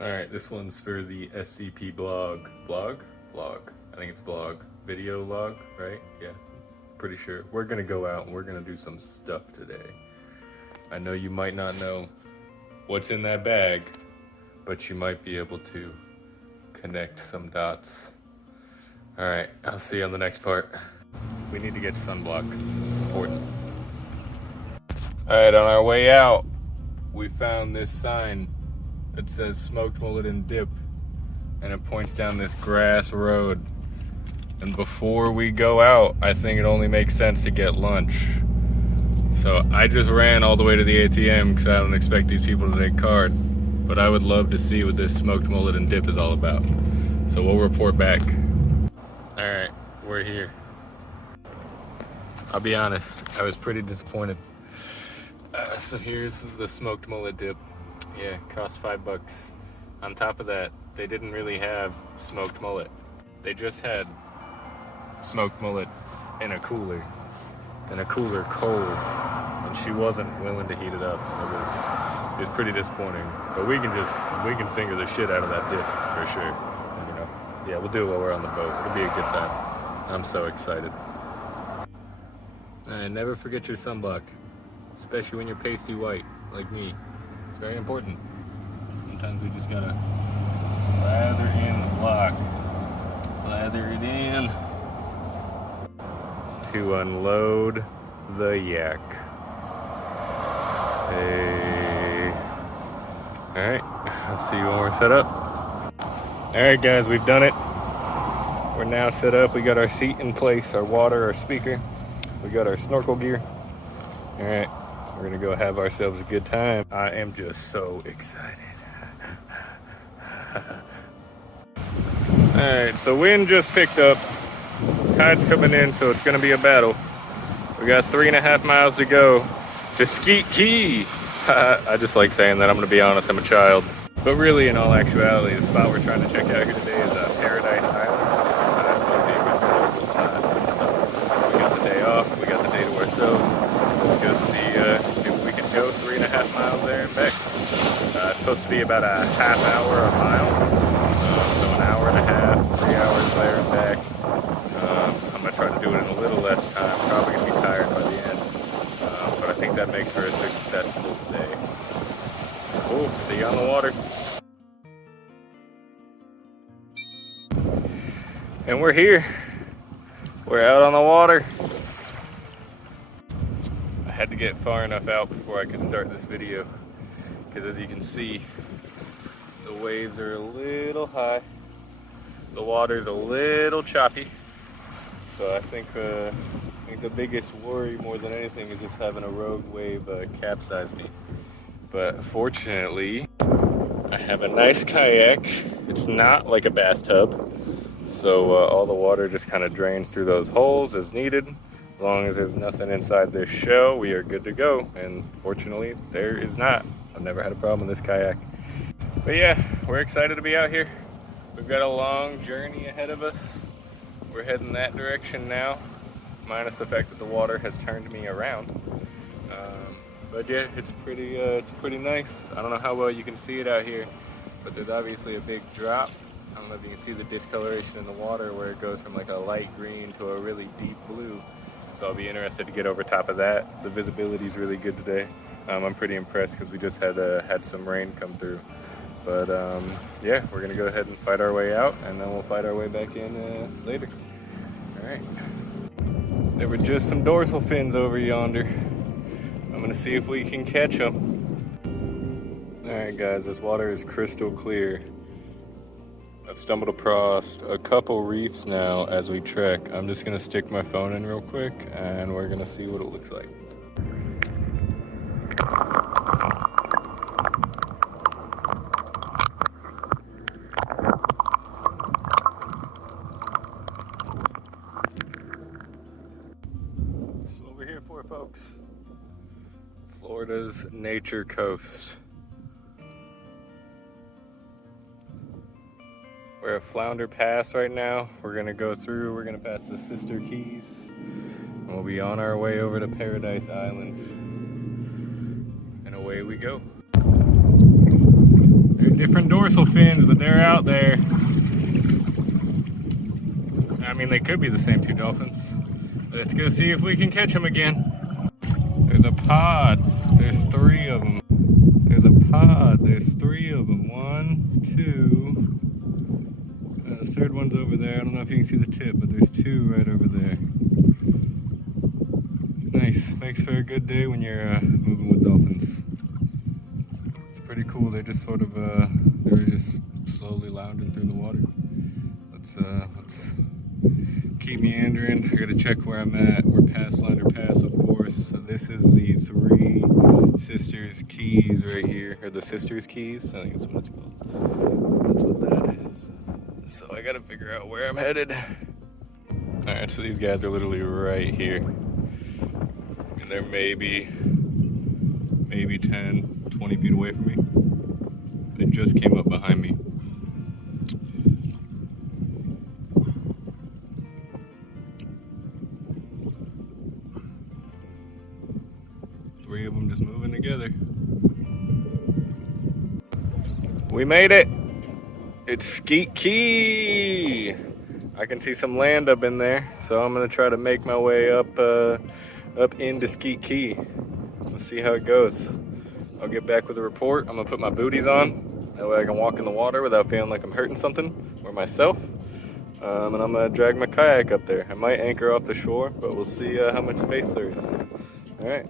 Alright, this one's for the SCP blog. Vlog? I think it's vlog. Video log, right? Yeah, pretty sure. We're gonna go out and we're gonna do some stuff today. I know you might not know what's in that bag, but you might be able to connect some dots. Alright, I'll see you on the next part. We need to get sunblock. It's important. Alright, on our way out, we found this sign that says smoked mullet and dip, and it points down this grass road. And before we go out, I think it only makes sense to get lunch. So I just ran all the way to the ATM because I don't expect these people to take card, but I would love to see what this smoked mullet and dip is all about. So we'll report back. All right, we're here. I'll be honest, I was pretty disappointed. So here's the smoked mullet dip. Yeah, cost $5. On top of that, they didn't really have smoked mullet. They just had smoked mullet in a cooler cold, and she wasn't willing to heat it up. It was pretty disappointing. But we can finger the shit out of that dip for sure. You know, yeah, we'll do it while we're on the boat. It'll be a good time. I'm so excited. And never forget your sunblock, especially when you're pasty white like me. It's very important. Sometimes we just gotta lather in the block. Lather it in to unload the yak. Hey. Alright, I'll see you when we're set up. Alright guys, we've done it. We're now set up. We got our seat in place, our water, our speaker. We got our snorkel gear. Alright. We're gonna go have ourselves a good time. I am just so excited. Alright, so wind just picked up. Tide's coming in, so it's gonna be a battle. We got 3.5 miles to go to Skeet Key. I just like saying that. I'm gonna be honest, I'm a child. But really, in all actuality, the spot we're trying to check out here today is Paradise Island. It's supposed to be a good snorkel spot. So we got the day off, we got the day to ourselves. Let's go see if we can go 3.5 miles there and back. It's supposed to be about a half hour a mile. So an hour and a half, 3 hours there and back. I'm going to try to do it in a little less time. Probably going to be tired by the end. But I think that makes for a successful day. Oh, see you on the water. And we're here. We're out on the water. I had to get far enough out before I could start this video, because as you can see, the waves are a little high, the water's a little choppy, so I think the biggest worry more than anything is just having a rogue wave capsize me. But fortunately, I have a nice kayak. It's not like a bathtub, so all the water just kind of drains through those holes as needed. As long as there's nothing inside this shell, we are good to go. And fortunately, there is not. I've never had a problem with this kayak. But yeah, we're excited to be out here. We've got a long journey ahead of us. We're heading that direction now, minus the fact that the water has turned me around. But yeah, it's pretty nice. I don't know how well you can see it out here, but there's obviously a big drop. I don't know if you can see the discoloration in the water where it goes from like a light green to a really deep blue. So I'll be interested to get over top of that. The visibility is really good today. I'm pretty impressed because we just had some rain come through. But yeah, we're gonna go ahead and fight our way out, and then we'll fight our way back in later. All right. There were just some dorsal fins over yonder. I'm gonna see if we can catch them. All right, guys, this water is crystal clear. I've stumbled across a couple reefs now as we trek. I'm just gonna stick my phone in real quick and we're gonna see what it looks like. That's what we're here for, folks. Florida's nature coast. We're at Flounder Pass right now. We're gonna go through, we're gonna pass the Sister Keys, and we'll be on our way over to Paradise Island. And away we go. There's Different dorsal fins, but they're out there. I mean, they could be the same two dolphins. Let's go see if we can catch them again. There's a pod. There's 3 of them. There's a pod. There's 3 of them. 1, 2. The third one's over there. I don't know if you can see the tip, but there's 2 right over there. Nice. Makes for a good day when you're moving with dolphins. It's pretty cool. They just sort of, they're just slowly lounging through the water. Let's keep meandering. I gotta check where I'm at. We're past Liner Pass, of course. So this is the 3 Sisters Keys right here, or the Sisters Keys. I think that's what it's called. That's what that is. So I gotta figure out where I'm headed. All right, so these guys are literally right here. And they're maybe 10, 20 feet away from me. They just came up behind me. Three of them just moving together. We made it. It's Skeet Key. I can see some land up in there, so I'm gonna try to make my way up into Skeet Key. We'll see how it goes. I'll get back with a report. I'm gonna put my booties on. That way I can walk in the water without feeling like I'm hurting something or myself. And I'm gonna drag my kayak up there. I might anchor off the shore, but we'll see how much space there is. All right.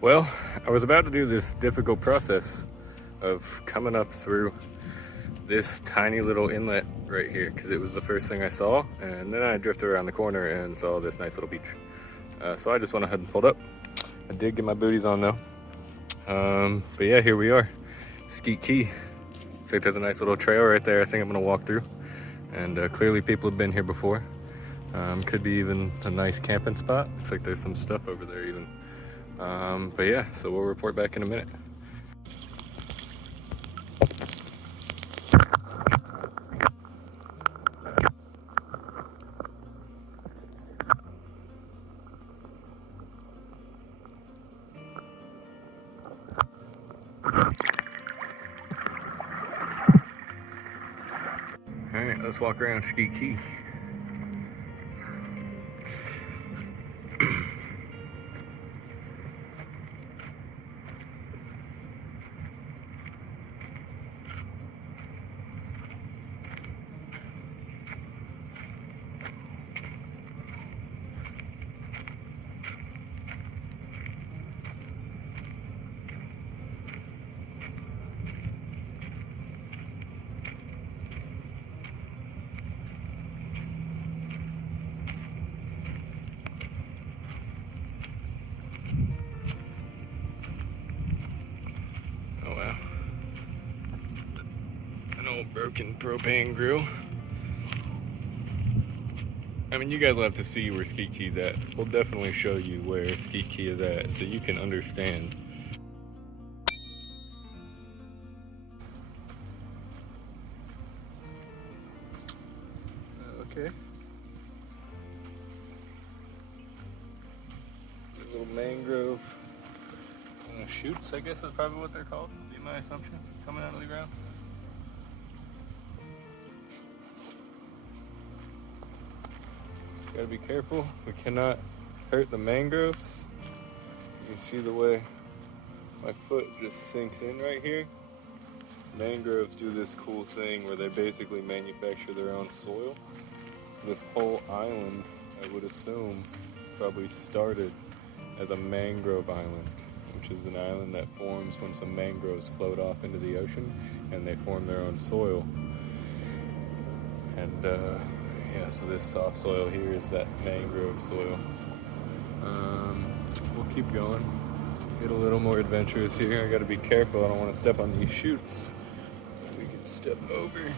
Well, I was about to do this difficult process of coming up through this tiny little inlet right here because it was the first thing I saw, and then I drifted around the corner and saw this nice little beach. So I just went ahead and pulled up. I did get my booties on though. But yeah, here we are, Skeet Key. Looks like there's a nice little trail right there I think I'm gonna walk through. And clearly people have been here before. Could be even a nice camping spot. Looks like there's some stuff over there even. But yeah, so we'll report back in a minute. All right, let's walk around Skeet Key. Oh wow. An old broken propane grill. I mean, you guys will have to see where Skeet Key's at. We'll definitely show you where Skeet Key is at so you can understand. Okay. A little mangrove shoots, I guess that's probably what they're called, would be my assumption, coming out of the ground. Gotta be careful, we cannot hurt the mangroves. You can see the way my foot just sinks in right here. Mangroves do this cool thing where they basically manufacture their own soil. This whole island, I would assume, probably started as a mangrove island, which is an island that forms when some mangroves float off into the ocean and they form their own soil. And yeah, so this soft soil here is that mangrove soil. We'll keep going, get a little more adventurous here. I gotta be careful, I don't want to step on these chutes. We can step over.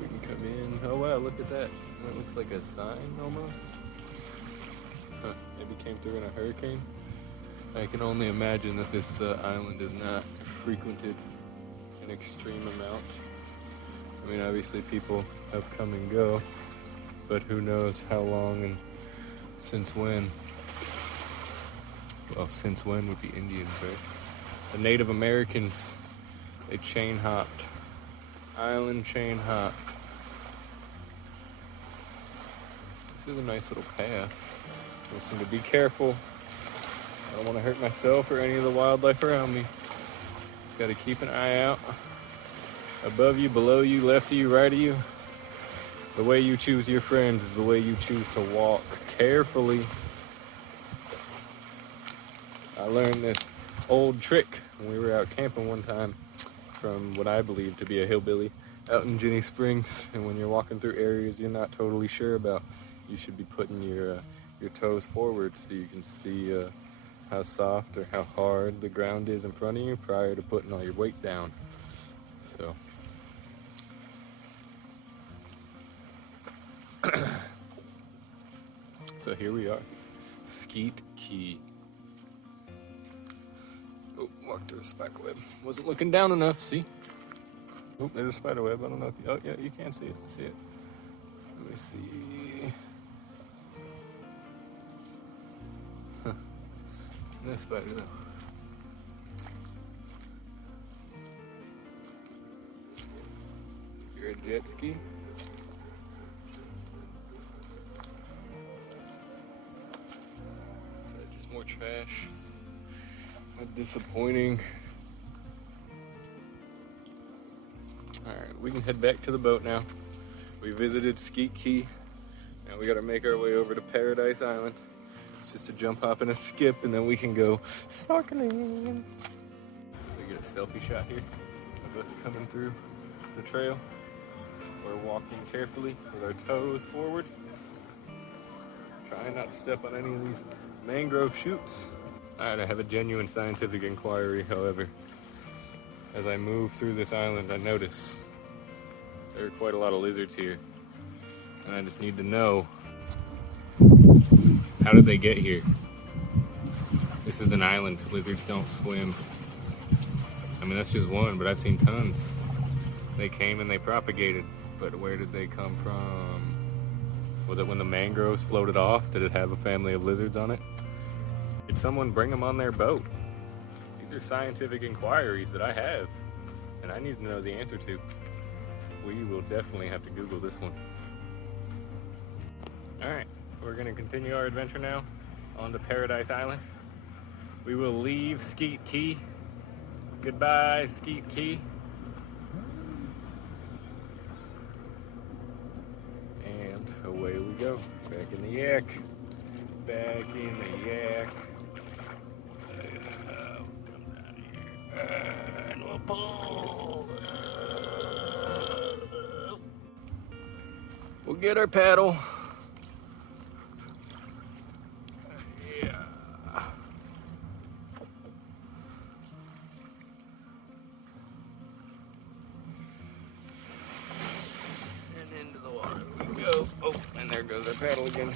We can come in. Oh wow, look at that. That looks like a sign almost. Huh, maybe came through in a hurricane. I can only imagine that this island is not frequented an extreme amount. I mean, obviously people have come and go, but who knows how long and since when. Well, since when would be Indians, right? The Native Americans, they chain hopped. Island chain hop. This is a nice little path. Just need to be careful. I don't want to hurt myself or any of the wildlife around me. Got to keep an eye out. Above you, below you, left of you, right of you. The way you choose your friends is the way you choose to walk carefully. I learned this old trick when we were out camping one time from what I believe to be a hillbilly out in Jenny Springs. And when you're walking through areas you're not totally sure about, you should be putting your toes forward so you can see how soft or how hard the ground is in front of you prior to putting all your weight down. So here we are, Skeet Key. Oh, walked through a spider web. Wasn't looking down enough, see? Oh, there's a spider web. I don't know if you, oh yeah, you can see it. See it. Let me see. Huh. No spider though. You're a jet ski? Is that just more trash? Disappointing. Alright, we can head back to the boat now. We visited Skeet Key. Now we gotta make our way over to Paradise Island. It's just a jump, hop, and a skip, and then we can go snorkeling. We get a selfie shot here of us coming through the trail. We're walking carefully with our toes forward. Trying not to step on any of these mangrove shoots. Alright, I have a genuine scientific inquiry, however. As I move through this island, I notice there are quite a lot of lizards here. And I just need to know, how did they get here? This is an island, lizards don't swim. I mean, that's just one, but I've seen tons. They came and they propagated, but where did they come from? Was it when the mangroves floated off? Did it have a family of lizards on it? Did someone bring them on their boat? These are scientific inquiries that I have, and I need to know the answer to. We will definitely have to Google this one. Alright, we're going to continue our adventure now on to Paradise Island. We will leave Skeet Key. Goodbye, Skeet Key. And away we go. Back in the yak. Back in the yak. And we'll pull. We'll get our paddle. Yeah. And into the water we go. Oh, and there goes our paddle again.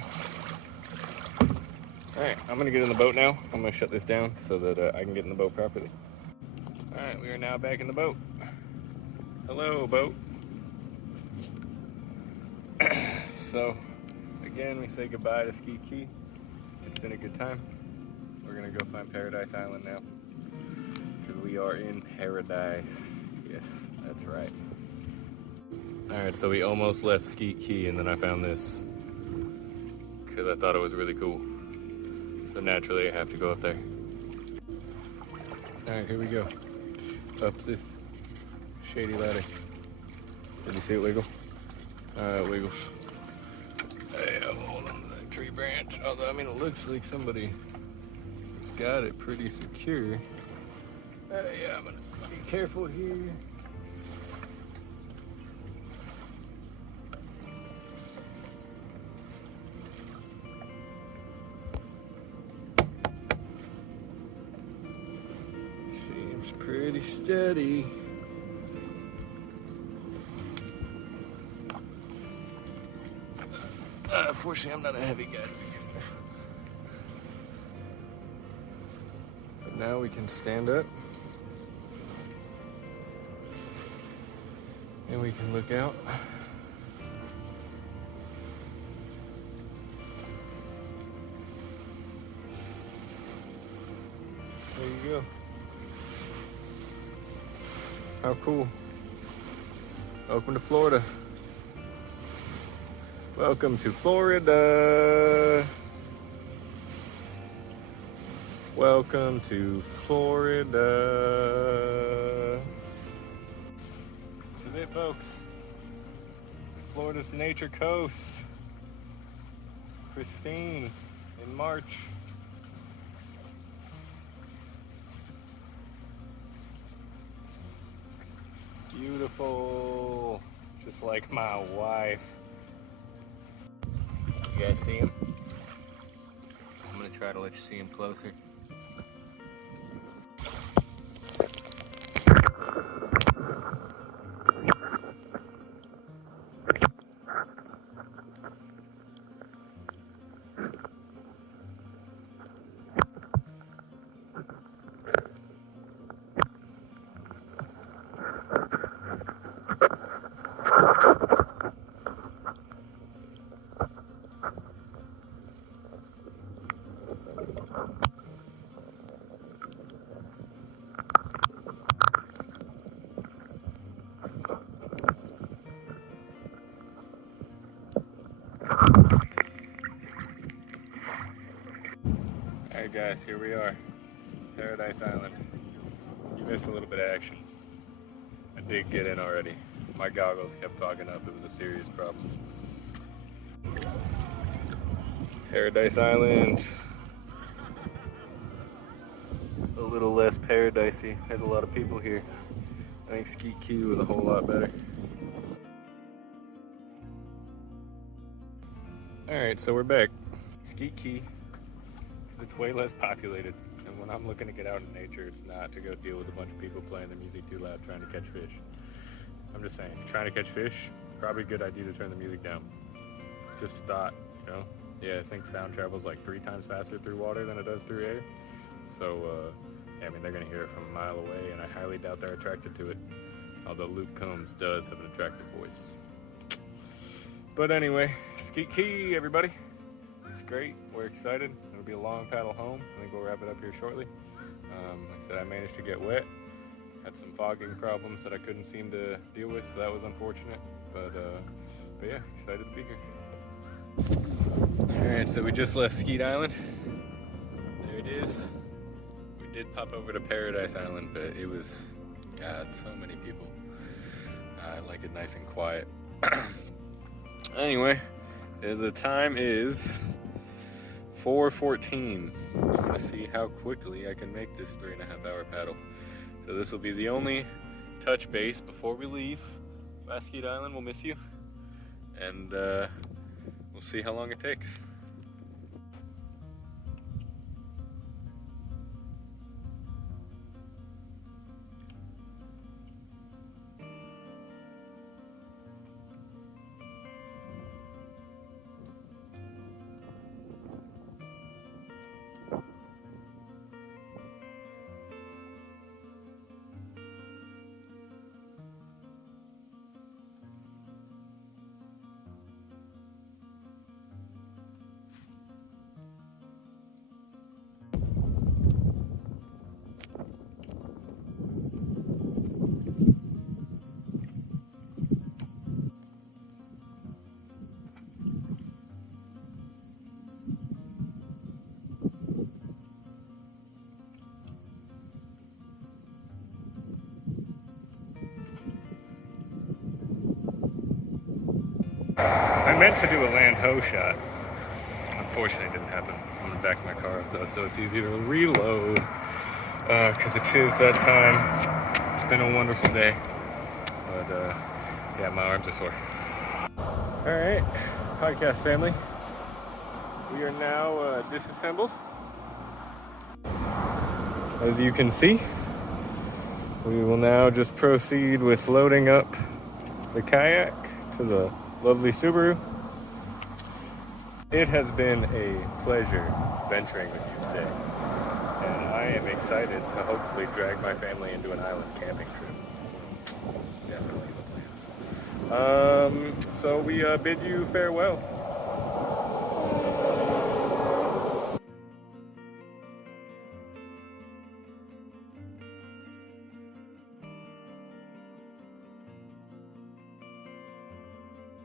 Alright, I'm going to get in the boat now. I'm going to shut this down so that I can get in the boat properly. Alright, we are now back in the boat. Hello, boat. So, again, we say goodbye to Skeet Key. It's been a good time. We're going to go find Paradise Island now. Because we are in paradise. Yes, that's right. Alright, so we almost left Skeet Key and then I found this. Because I thought it was really cool. So naturally I have to go up there. Alright, here we go. Up this shady ladder. Did you see it wiggle? It wiggles. Hey, I'm holding on to that tree branch. Although, I mean, it looks like somebody has got it pretty secure. Yeah, I'm gonna be careful here. Seems pretty steady. Unfortunately, I'm not a heavy guy. But now we can stand up. And we can look out. There you go. How cool. Welcome to Florida. Welcome to Florida. Welcome to Florida. This is it, folks. Florida's nature coast. Pristine in March. Beautiful. Just like my wife. You guys see him? I'm gonna try to let you see him closer. Alright guys, here we are. Paradise Island. You missed a little bit of action. I did get in already. My goggles kept fogging up. It was a serious problem. Paradise Island. A little less paradisey. There's a lot of people here. I think Skeet Key was a whole lot better. Alright, so we're back. Skeet Key. It's way less populated, and when I'm looking to get out in nature, it's not to go deal with a bunch of people playing their music too loud trying to catch fish. I'm just saying, if you're trying to catch fish, probably a good idea to turn the music down. Just a thought, you know? Yeah, I think sound travels like 3 times faster through water than it does through air. So, yeah, I mean, they're gonna hear it from a mile away, and I highly doubt they're attracted to it. Although Luke Combs does have an attractive voice. But anyway, Skeet Key, everybody. It's great. We're excited. It'll be a long paddle home. I think we'll wrap it up here shortly. Like I said, I managed to get wet. Had some fogging problems that I couldn't seem to deal with, so that was unfortunate. But yeah, excited to be here. Alright, so we just left Skeet Island. There it is. We did pop over to Paradise Island, but it was, God, so many people. I like it nice and quiet. Anyway, the time is 4:14. I'm going to see how quickly I can make this 3.5-hour paddle. So this will be the only touch base before we leave. Skeet Island, we'll miss you. And we'll see how long it takes. I meant to do a land hoe shot. Unfortunately, it didn't happen. I'm gonna back my car up though, so it's easy to reload. Because it is that time. It's been a wonderful day. But yeah, my arms are sore. Alright, podcast family. We are now disassembled. As you can see, we will now just proceed with loading up the kayak to the lovely Subaru. It has been a pleasure venturing with you today, and I am excited to hopefully drag my family into an island camping trip. Definitely the plans. So we bid you farewell.